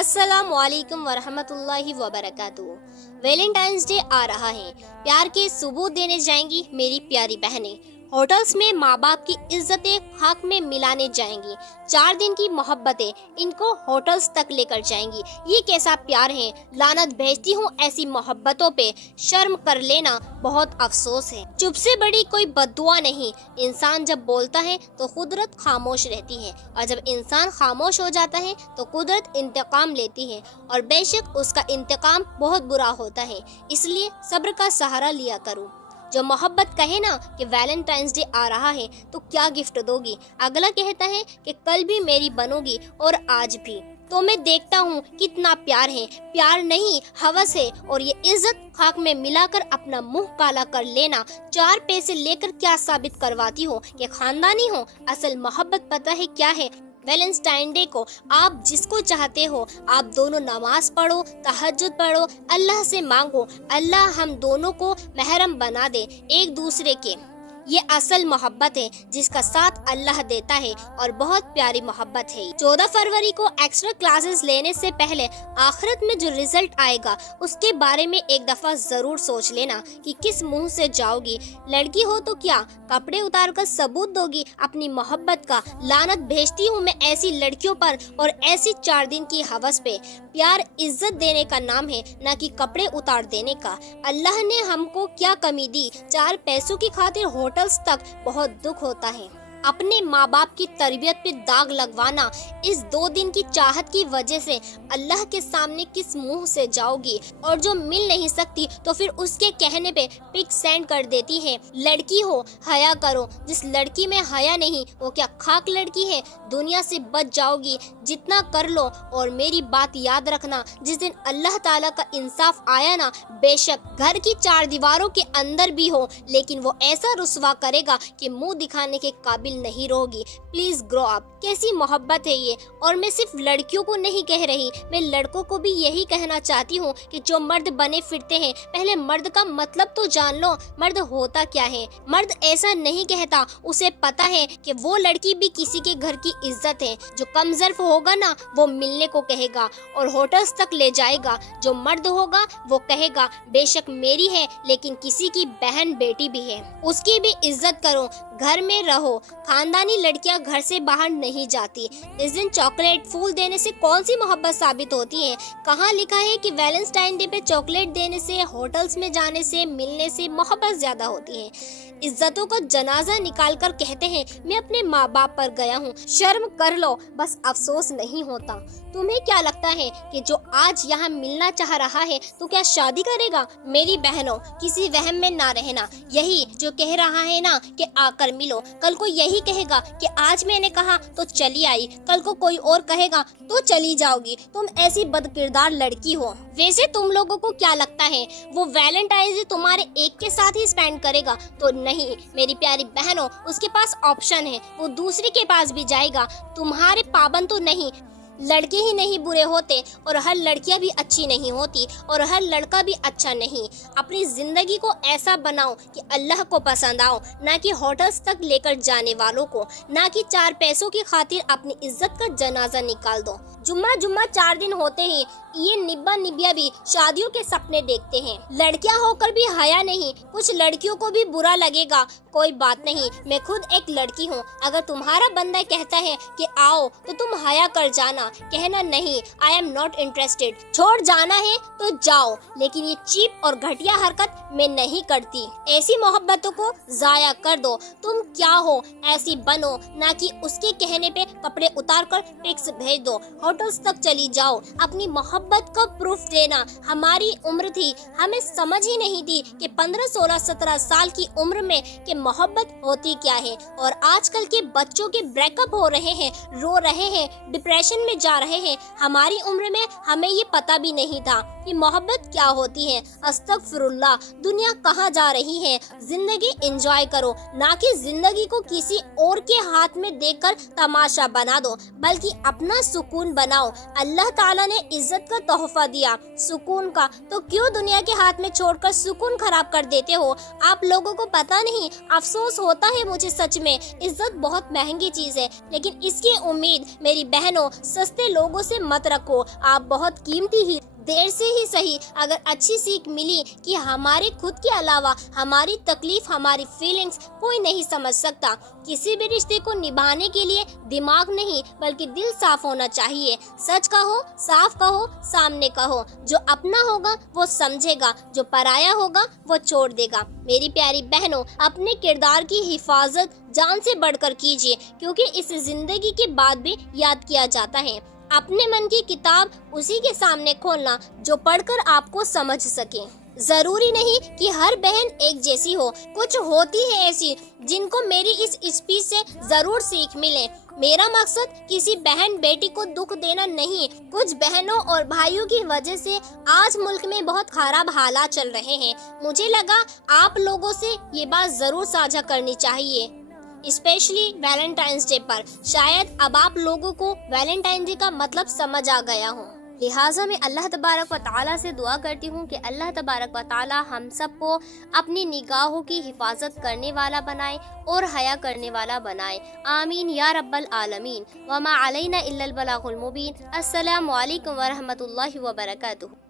अस्सलाम वालेकुम वरहमतुल्लाहि वबरकातुहू। वैलेंटाइंस डे आ रहा है। प्यार के सबूत देने जाएंगी मेरी प्यारी बहनें। होटल्स में माँ बाप की इज्जतें खाक में मिलाने जाएंगी। 4 दिन की मोहब्बतें इनको होटल्स तक लेकर जाएंगी। ये कैसा प्यार है, लानत भेजती हूँ ऐसी मोहब्बतों पे। शर्म कर लेना, बहुत अफसोस है। चुप से बड़ी कोई बद्दुआ नहीं। इंसान जब बोलता है तो कुदरत खामोश रहती है, और जब इंसान खामोश हो जाता है तो कुदरत इंतकाम लेती है, और बेशक उसका इंतकाम बहुत बुरा होता है। इसलिए सब्र का सहारा लिया करो। जो मोहब्बत कहे ना कि वैलेंटाइंस डे आ रहा है तो क्या गिफ्ट दोगी, अगला कहता है कि कल भी मेरी बनोगी और आज भी। तो मैं देखता हूँ कितना प्यार है, प्यार नहीं हवस है। और ये इज्जत खाक में मिलाकर अपना मुंह काला कर लेना, 4 पैसे लेकर क्या साबित करवाती हो कि खानदानी हो। असल मोहब्बत पता है क्या है? वैलेंटाइन डे को आप जिसको चाहते हो, आप दोनों नमाज पढ़ो, तहज्जुद पढ़ो, अल्लाह से मांगो, अल्लाह हम दोनों को महरम बना दे एक दूसरे के। ये असल मोहब्बत है जिसका साथ अल्लाह देता है, और बहुत प्यारी मोहब्बत है। 14 फरवरी को एक्स्ट्रा क्लासेस लेने से पहले आखिरत में जो रिजल्ट आएगा उसके बारे में एक दफा जरूर सोच लेना कि किस मुंह से जाओगी। लड़की हो तो क्या कपड़े उतार कर सबूत दोगी अपनी मोहब्बत का? लानत भेजती हूँ मैं ऐसी लड़कियों पर और ऐसी 4 दिन की हवस पे। प्यार इज्जत देने का नाम है, न कि कपड़े उतार देने का। अल्लाह ने हमको क्या कमी दी? 4 पैसों की खातिर होटल्स तक। बहुत दुख होता है। अपने माँ बाप की तरबियत पे दाग लगवाना इस 2 दिन की चाहत की वजह से। अल्लाह के सामने किस मुंह से जाओगी? और जो मिल नहीं सकती तो फिर उसके कहने पे पिक सेंड कर देती है। लड़की हो हया करो, जिस लड़की में हया नहीं वो क्या खाक लड़की है? दुनिया से बच जाओगी जितना कर लो। और मेरी बात याद रखना, जिस दिन अल्लाह ताला का इंसाफ आया ना, बेशक घर की 4 दीवारों के अंदर भी हो, लेकिन वो ऐसा रुसवा करेगा कि मुंह दिखाने के काबिल नहीं रहोगी। Please grow up. कैसी मोहब्बत है ये? और मैं सिर्फ लड़कियों को नहीं कह रही, मैं लड़कों को भी यही कहना चाहती हूँ कि जो मर्द बने फिरते हैं, पहले मर्द का मतलब तो जान लो। मर्द होता क्या है? मर्द ऐसा नहीं कहता, उसे पता है कि वो लड़की भी किसी के घर की इज्जत है। जो कम ज़र्फ होगा ना वो मिलने को कहेगा और होटल्स तक ले जाएगा। जो मर्द होगा वो कहेगा बेशक मेरी है लेकिन किसी की बहन बेटी भी है, उसकी भी इज्जत करो, घर में रहो। खानदानी लड़कियां घर से बाहर नहीं जाती। इस दिन चॉकलेट फूल देने से कौन सी मोहब्बत साबित होती है? कहाँ लिखा है कि वैलेंटाइन डे पे चॉकलेट देने से, होटल्स में जाने से, मिलने से मोहब्बत ज्यादा होती है? इज्जतों का जनाजा निकाल कर कहते हैं मैं अपने माँ बाप पर गया हूँ। शर्म कर लो, बस अफसोस नहीं होता। तुम्हें क्या लगता है कि जो आज यहाँ मिलना चाह रहा है तो क्या शादी करेगा? मेरी बहनों, किसी वहम में ना रहना। यही जो कह रहा है ना कि आकर मिलो, कल को यही कहेगा कि आज मैंने कहा तो चली आई, कल को कोई और कहेगा तो चली जाओगी। तुम ऐसी बदकिरदार लड़की हो। वैसे तुम लोगों को क्या लगता है वो वैलेंटाइन डे तुम्हारे एक के साथ ही स्पेंड करेगा? तो नहीं मेरी प्यारी बहनों, उसके पास ऑप्शन है, वो दूसरे के पास भी जाएगा। तुम्हारे पाबंद तो नहीं। लड़के ही नहीं बुरे होते, और हर लड़कियां भी अच्छी नहीं होती, और हर लड़का भी अच्छा नहीं। अपनी जिंदगी को ऐसा बनाओ कि अल्लाह को पसंद आओ, ना कि होटल्स तक लेकर जाने वालों को, ना कि 4 पैसों की खातिर अपनी इज्जत का जनाजा निकाल दो। जुम्मा 4 दिन होते ही ये निब्बा निबिया भी शादियों के सपने देखते हैं। लड़कियां होकर भी हया नहीं। कुछ लड़कियों को भी बुरा लगेगा, कोई बात नहीं, मैं खुद एक लड़की हूँ। अगर तुम्हारा बंदा कहता है कि आओ तो तुम हया कर जाना, कहना नहीं आई एम नॉट इंटरेस्टेड। छोड़ जाना है तो जाओ, लेकिन ये चीप और घटिया हरकत मैं नहीं करती। ऐसी मोहब्बतों को जाया कर दो। तुम क्या हो ऐसी बनो, ना कि उसके कहने पे कपड़े उतार कर पिक्स भेज दो। होटल्स तक चली जाओ, अपनी मोहब्बत का प्रूफ देना। हमारी उम्र थी, हमें समझ ही नहीं थी कि 15, 16, 17 साल की उम्र में कि मोहब्बत होती क्या है। और आजकल के बच्चों के ब्रेकअप हो रहे हैं, रो रहे हैं, डिप्रेशन में जा रहे हैं। हमारी उम्र में हमें ये पता भी नहीं था कि मोहब्बत क्या होती है। अस्तगफिरुल्लाह, दुनिया कहाँ जा रही है? जिंदगी एंजॉय करो, ना कि जिंदगी को किसी और के हाथ में देकर तमाशा बना दो, बल्कि अपना सुकून बनाओ। अल्लाह ताला ने इज्जत का तोहफा दिया सुकून का, तो क्यों दुनिया के हाथ में छोड़कर सुकून खराब कर देते हो? आप लोगों को पता नहीं, अफसोस होता है मुझे सच में। इज्जत बहुत महंगी चीज है, लेकिन इसकी उम्मीद मेरी बहनों सस्ते लोगों से मत रखो, आप बहुत कीमती ही, देर से ही सही अगर अच्छी सीख मिली कि हमारे खुद के अलावा हमारी तकलीफ, हमारी फीलिंग्स कोई नहीं समझ सकता। किसी भी रिश्ते को निभाने के लिए दिमाग नहीं बल्कि दिल साफ होना चाहिए। सच कहो, साफ कहो, सामने कहो। जो अपना होगा वो समझेगा, जो पराया होगा वो छोड़ देगा। मेरी प्यारी बहनों, अपने किरदार की हिफाजत जान से बढ़कर कीजिए, क्योंकि इस जिंदगी के बाद भी याद किया जाता है। अपने मन की किताब उसी के सामने खोलना जो पढ़कर आपको समझ सके। जरूरी नहीं कि हर बहन एक जैसी हो, कुछ होती है ऐसी जिनको मेरी इस स्पीच से जरूर सीख मिले। मेरा मकसद किसी बहन बेटी को दुख देना नहीं। कुछ बहनों और भाइयों की वजह से आज मुल्क में बहुत खराब हालात चल रहे हैं। मुझे लगा आप लोगों से ये बात जरूर साझा करनी चाहिए, स्पेशली वैलेंटाइंस डे पर। शायद अब आप लोगों को वैलेंटाइन डे का मतलब समझ आ गया हो। लिहाजा मैं अल्लाह तबारक व तआला से दुआ करती हूँ कि अल्लाह तबारक व तआला हम सबको अपनी निगाहों की हिफाजत करने वाला बनाए और हया करने वाला बनाए। आमीन या रब्बल आलमीन। वमा अलैना इल्लल बलागुल मुबीन। अस्सलामु अलैकुम व रहमतुल्लाहि व बरकातुहू।